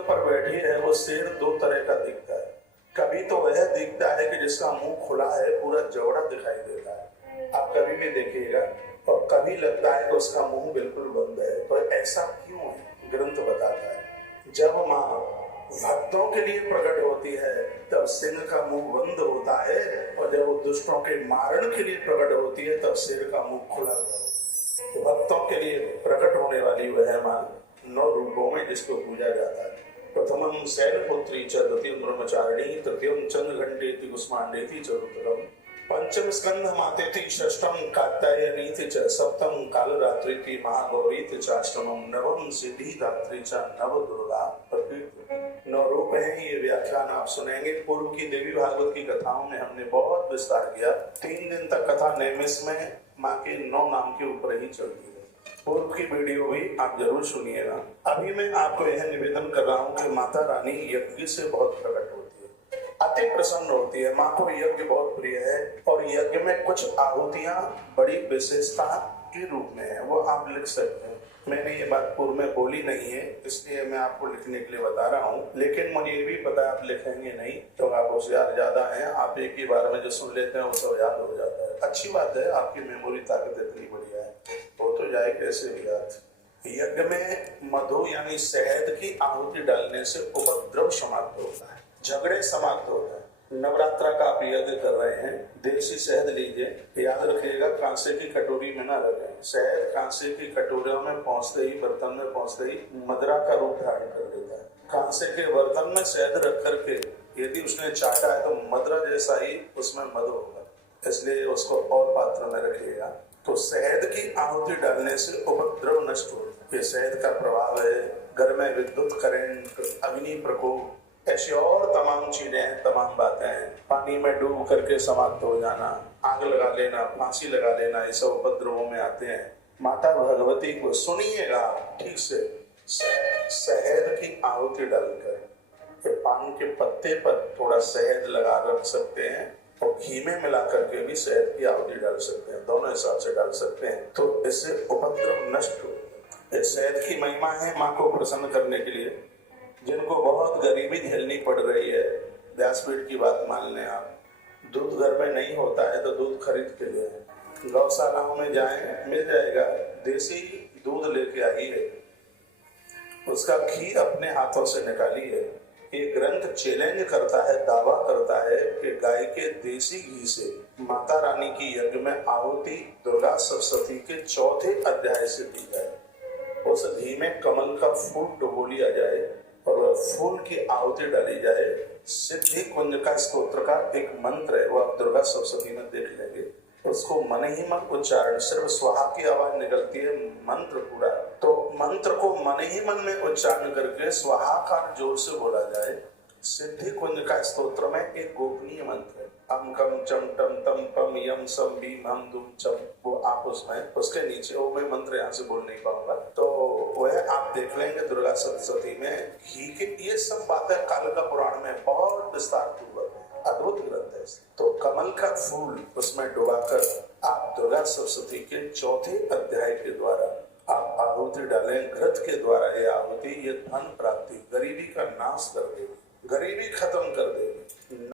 पर बैठी है वो शेर दो तरह का दिखता है। कभी तो वह दिखता है कि जिसका मुंह खुला है, पूरा जबड़ा दिखाई देता है, आप कभी भी देखिएगा। और कभी लगता है कि उसका मुंह बिल्कुल बंद है। तो ऐसा क्यों है, ग्रंथ बताता है। जब माँ भक्तों के लिए प्रकट होती है तब सिंह का मुंह बंद होता है, और जब वो दुष्टों के मारण के लिए प्रकट होती है तब शेर का मुंह खुला होता है। तो भक्तों के लिए प्रकट होने वाली वह माँ 9 रूपों में जिसको पूजा जाता है। प्रथमं शैलपुत्री च, द्वितीयं ब्रह्मचारिणी, तृतीयं चंद्रघंटेति कुष्मांडेति, चतुर्थम पंचम स्कंध मातेति, षष्ठम कात्यायनीति च, सप्तम कालरात्रिति महागौरीति च, अष्टमं नवम सिद्धिदात्री च, नव दुर्गा प्रकृति। 9 रूप हैं। ये व्याख्यान आप सुनेंगे। पूर्व की देवी भागवत की कथाओं में हमने बहुत विस्तार किया। 3 दिन तक कथा नैमिष में माँ के 9 नाम के ऊपर ही चलती है। पूर्व की वीडियो भी आप जरूर सुनिएगा। अभी मैं आपको यह निवेदन कर रहा हूँ कि माता रानी यज्ञ से बहुत प्रकट होती है, अति प्रसन्न होती है। माँ को यज्ञ बहुत प्रिय है, और यज्ञ में कुछ आहुतियाँ बड़ी विशेषता के रूप में है, वो आप लिख सकते हैं। मैंने ये बात पूर्व में बोली नहीं है, इसलिए मैं आपको लिखने के लिए बता रहा हूँ। लेकिन मुझे ये भी पता है आप लिखेंगे नहीं, तो आप होशियार ज्यादा हैं। आप एक ही बार में जो सुन लेते हैं वो सब याद हो जाता है। अच्छी बात है, आपकी मेमोरी ताकत इतनी बढ़िया है, वो तो जाए कैसे भी याद। यज्ञ में मधु यानी शहद की आहुति डालने से उपद्रव समाप्त होता है, झगड़े समाप्त होता है। नवरात्रा का आप यज्ञ कर रहे हैं, देसी शहद लीजिए, याद रखिएगा कांसे की कटोरी में ना रखें। शहद कांसे की कटोरियों में पहुंचते ही, बर्तन में पहुंचते ही मदरा का रूप धारण कर लेता है। कांसे के बर्तन में शहद रख करके यदि उसने चाटा है तो मदरा जैसा ही उसमें मधु होगा, इसलिए उसको और पात्र में रखिएगा। तो शहद की आहुति डालने से उपद्रव नष्ट होता है। ये शहद का प्रभाव है। घर में विद्युत करंट, अग्नि प्रकोप, ऐसी और तमाम चीजें हैं, तमाम बातें हैं। पानी में डूब करके समाप्त हो जाना, आग लगा लेना, फांसी लगा लेना, ये सब उपद्रवों में आते हैं। माता भगवती को सुनिएगा ठीक से, शहद की आहुति डालकर, पान के पत्ते पर थोड़ा शहद लगा रख सकते हैं, और घी में मिला करके भी शहद की आहुति डाल सकते हैं, दोनों हिसाब से डाल सकते हैं। तो इससे उपद्रव नष्ट हो। शहद की महिमा है माँ को प्रसन्न करने के लिए। जिनको बहुत गरीबी झेलनी पड़ रही है, व्यासपीठ की बात मान लें आप, दूध घर में नहीं होता है तो दूध खरीद के लिए गौशालाओं में जाएं, मिल जाएगा। देसी दूध लेके आइए, उसका घी अपने हाथों से निकालिए। ये ग्रंथ चैलेंज करता है, दावा करता है कि गाय के देसी घी से माता रानी की यज्ञ में आहुति दुर्गा सप्तशती के 4थे अध्याय से दी जाए। उस घी में कमल का फूल डुबो लिया जाए और फूल की आहुति डाली जाए। सिद्धि कुंज का स्तोत्र का एक मंत्र है, वो आप दुर्गा सप्तशती में देख लेंगे। उसको मन ही मन उच्चारण, सिर्फ स्वाहा की आवाज निकलती है, मंत्र पूरा। तो मंत्र को मन ही मन में उच्चारण करके स्वाहाकार जोर से बोला जाए। सिद्धि कुंज का स्तोत्र में एक गोपनीय मंत्र है, अम कम चम टम तम पम यम सम बीम हम दुम चम, वो आप उसमें, उसके नीचे वो मैं मंत्र यहाँ से बोल नहीं पाऊंगा, तो वह आप देख लेंगे दुर्गा सप्तशती में। घी के ये सब बातें कालिका पुराण में बहुत विस्तार पूर्वक, अद्भुत ग्रंथ है। तो कमल का फूल उसमें डुबाकर आप दुर्गा सप्तशती के 4थे अध्याय के द्वारा आप आहुति डालें। घृत के द्वारा ये आहुति, ये धन प्राप्ति, गरीबी का नाश कर देगी, गरीबी खत्म कर देगी।